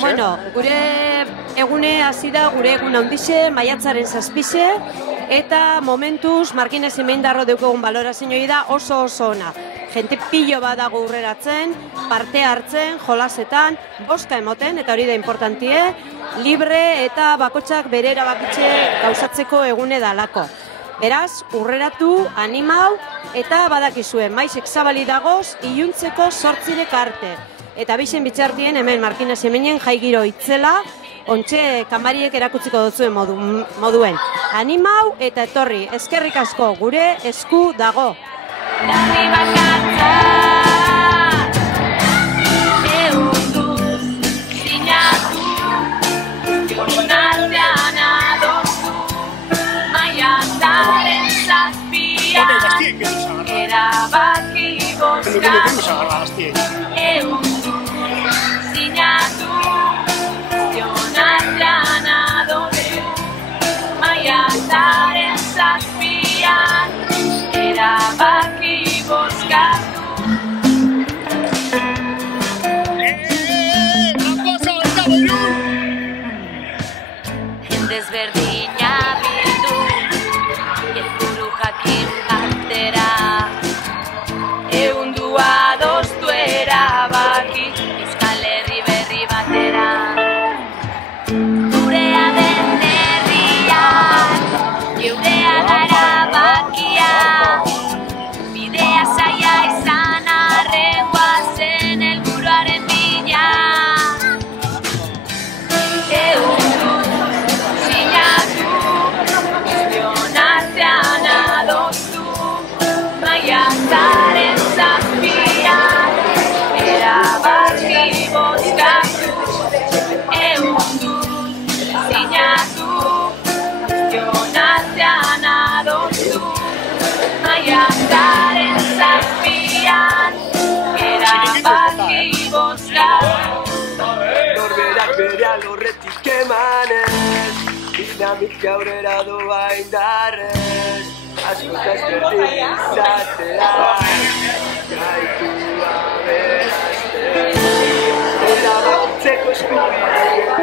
Bueno, gure egune hasi da, gure egun handixe, maiatzaren 7, eta momentuz Markinez Emendarro deukegun balorazioa da oso ona. Jente pilo bat dago urreratzen, parte hartzen, jolasetan, boska emoten, eta hori da importantie, libre eta bakotxak bere erabakitxe gauzatzeko egune dalako. Beraz, urreratu, animau, eta badakizue, maizek zabali dagoz, iluntzeko 8 arte. Eta bixen bitxartien hemen Markinez Emenen jai giro itzela, ontxe kamariek erakutziko duzuen moduen. Animau eta etorri, eskerrik asko, gure esku dago. Erabaki bozka sinatu zionartean adostu maiatzaren 7 erabaki bozkatu jendez berdina bildu helburu jakin batera ehundua adostu erabaki Euskal Herri berri batera gurea den herrian geurea da erabakia bidea zaila izan arren guazen helburuaren bila ehundu sinatu guztion artean adostu maiatzaren 7 erabaki bozkatu ehundu sinatu guztion artean adostu maiatzaren 7 erabaki bozkatu Norberak bere alorretik emanez dinamika aurrera doa indarrez askotaz berdin izatea gaitua berazten erabakitzeko eskubideak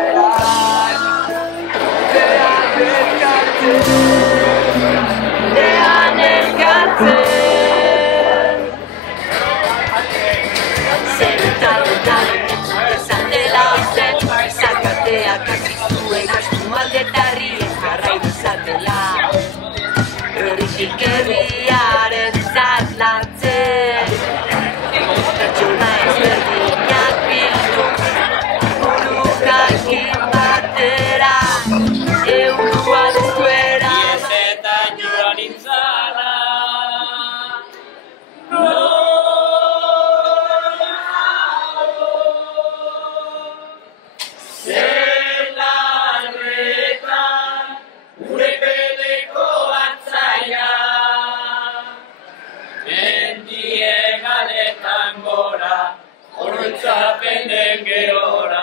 dean elkartzen Zakateak azizuen astu aldetarri jarrai dezatela Herritik herriaren zatlatzen Pertsona ezberdinak bildu burukakin batera Ehundua duztuera Iesetan joan intzala Oroitzapen den gehora